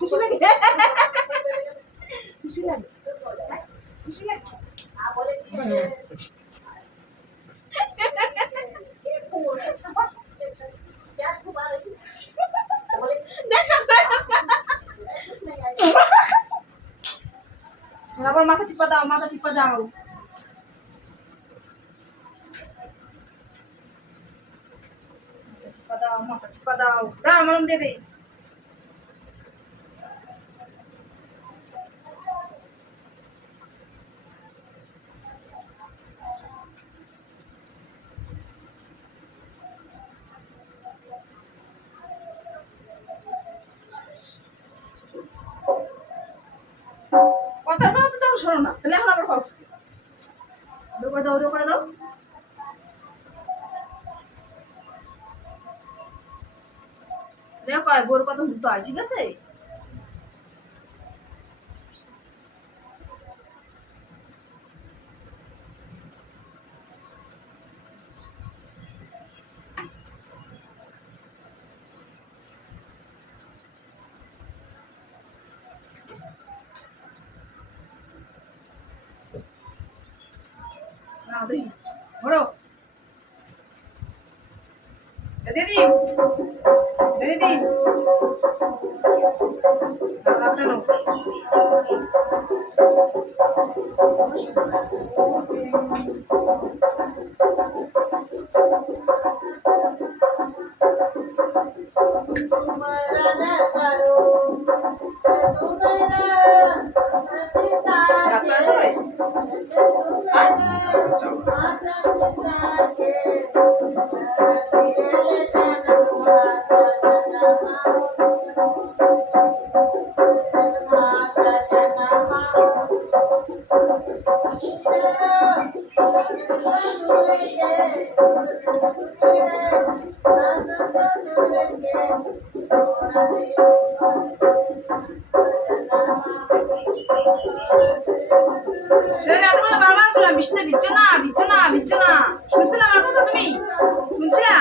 খুশি লাগে খুশি লাগে খুশি লাগে আবার মাথা টিপা দাও মাথা টিপা দাও মাথা টিপা দাও দাও মলম দিয়ে দিই কথার কথা তো তখন শোনো না তাহলে এখন আবার খাও করে দাও করে দাও কয় বোর কথা শুনতে হয় ঠিক আছে না দেখি বড় দিদি দিদি কেন মিশতে দিচ্ছ না শুনছিলাম আমার কথা তুমি শুনছিলা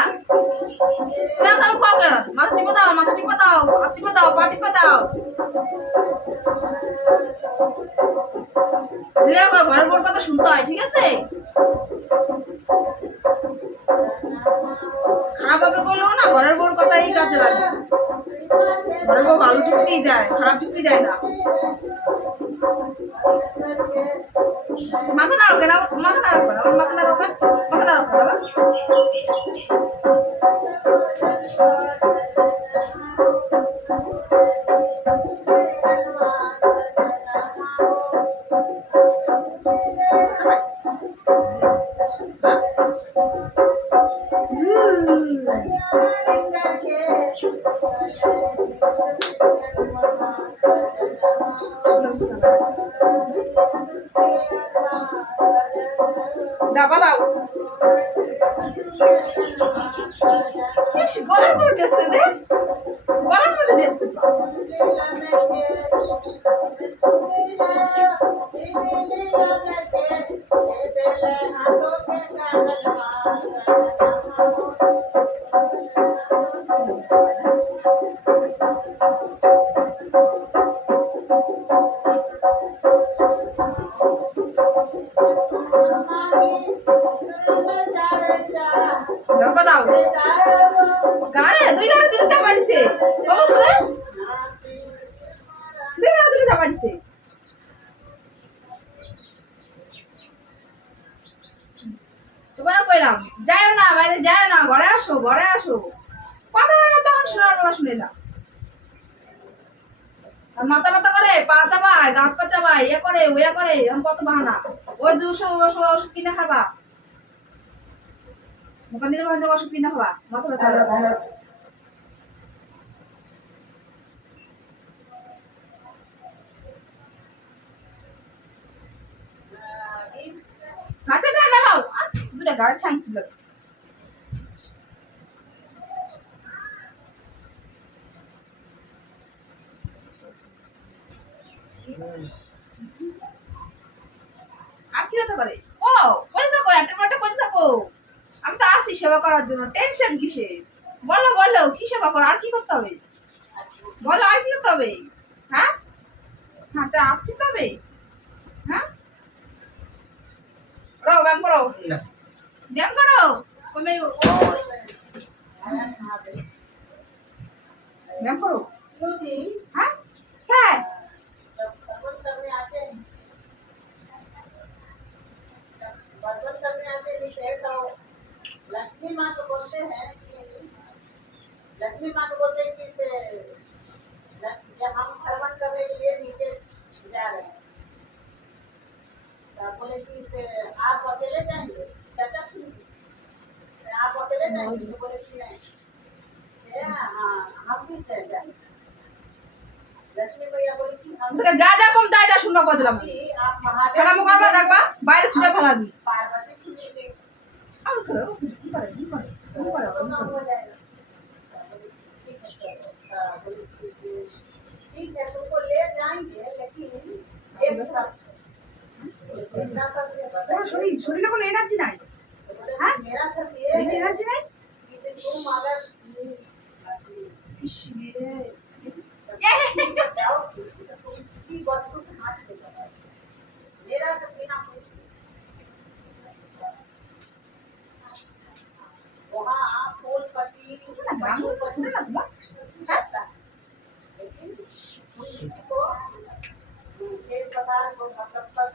মাথা টিপে দাও মাথা টিপে দাও হাত টিপে দাও পা টিপে দাও ঘরের বোর কথা শুনতে হয় ঠিক আছে খারাপ হবে বললেও না ঘরের বোর কথাই কাজে লাগে ঘরের বউ ভালো যুক্তি দেয় খারাপ যুক্তি দেয় না মাথা নাড়ো কেন মাথা নাড়ো কেন মাথা নাড়ো কেন মাথা নাড়ো কেন দাবা দাও গলার মধ্যে দিয়েছে দে গলার মধ্যে দিয়েছে গানে দুই গানে তুমি চাপা দিছে অবস্থা দুই গানে তুমি চাপা দিছে তোমার কইলাম যাই না বাইরে যায় না ঘরে আসো কথা তখন শোনার বলা শুনে না আর মাথা মাথা করে পা চাবায় গাঁত পা চাবায় এ করে ওয়া করে এখন কত বাহানা ওই 200 ওষুধ কিনে খাবা দোকান দিতে পারেন ওষুধ কিনে খাবা মাথা ব্যথা হাতে না লাগাও দুটা গাড়ি ছাংতে লাগছে আর কি হতে পারে ও কই থাকো একটা মাঠে কই থাকো আমি তো আসি সেবা করার জন্য টেনশন কিসে বলো কি সেবা করো আর কি করতে হবে বলো আর কি করতে হবে হ্যাঁ হাঁটা আপনি তবে হ্যাঁ করো ব্যায়াম করো ব্যায়াম করো কমে ওই ব্যায়াম করো হ্যাঁ হ্যাঁ लक्ष्मी माँ को बोलते हैं कि लक्ष्मी माँ को बोलते हैं कि जब हम हरवन करने के लिए नीचे जा रहे हैं तो बोले कि आप अकेले जाएंगे चाचा आप अकेले जाएंगे तो बोले कि नहीं हाँ हम भी जाएंगे लक्ष्मी भैया बोले कि हम যা যা কম তাই যা শূন্য করে দিলাম आप महादेव খেলা মোকামা দেখবা বাইরে ছুটে ফেলা দিই पार्वती की लेके আর করো কি করে কি করে কি করে हो जाएगा ठीक है तुमको ले जाएंगे लेकिन एक তোমার শরীরে কোনো এনার্জি নাই हाँ? मेरा सब ये শরীরে है এনার্জি নাই कि तुम अगर ইস রে जाओ तो तुम किसी वस्तु के हाथ से लगाओ मेरा सब बिना वहाँ आप फूल पत्ती पशु पशु लेकिन किसी को खेत पदार्थ को मतलब पर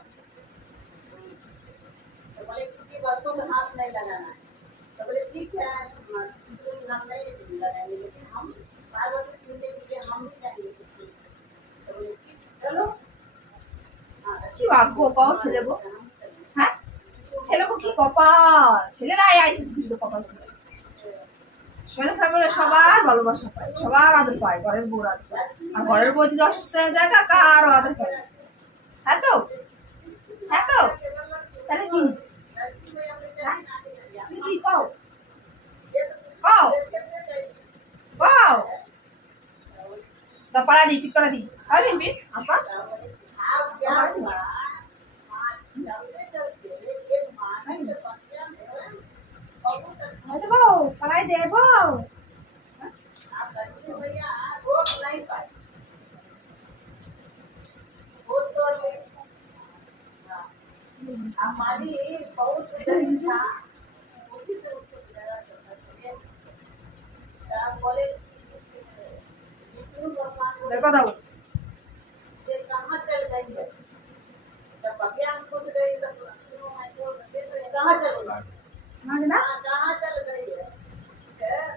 तो बोले किसी वस्तु में हाथ नहीं लगाना है तो बोले ठीक है हम नहीं लगाएंगे लेकिन हम पार्वती मिलने के लिए हम भी जाएंगे तो बोले ठीक चलो কি ভাগ্য কও ছেলে গো হ্যাঁ ছেলে গো কি কপাল ছেলেরাই আইসে পৃথিবীতে কপাল করে শরীর খারাপ হলে সবার ভালোবাসা পায় সবার আদর পায় ঘরের বউ আদর পায় আর ঘরের বউ যদি অসুস্থ হয়ে যায় কারও আদর পায় না। হ্যাঁ তো তাহলে কি হ্যাঁ? তুমি কি কও কও কও তা পাড়া দিই পিট পাড়া দিই পিট আপা आप क्या हुआ चलते चलते एक माने के बच्चे में बहुत দেবো পাড়াই দেবো आप लक्ष्मी भैया रोक नहीं पाए वो तो ये हमारी बहुत गरीब था उसी से उसको गुजारा करना चाहिए बोले विष्णु भगवान को দেখো দাও ये कहाँ चल गई है जब भगवान खुद गई तो कहाँ चल गई মানে না कहाँ चल गई है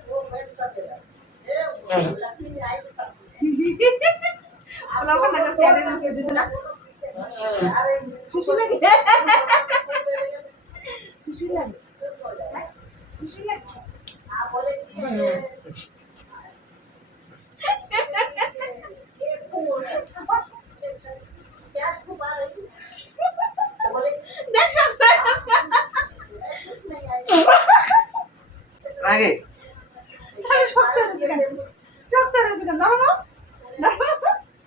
वो बैठ कर देगा लक्ष्मी ने आई तो ওলাপা নাকা প্যারে না কে দিতে না খুশি লাগে খুশি লাগে খুশি লাগে आप बोले क्या छुपा रही बोले দেখ সব कुछ नहीं आई আগে তাহলে শক্ত হয়েছে কেন শক্ত হয়েছে কেন নরম নরম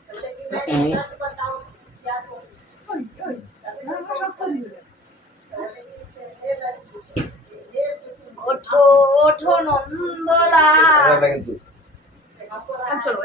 लेकिन मैं सच बताऊं क्या ওই ওই নরম শক্ত হয়েছে ওঠো ওঠো নন্দলা কিন্তু চলো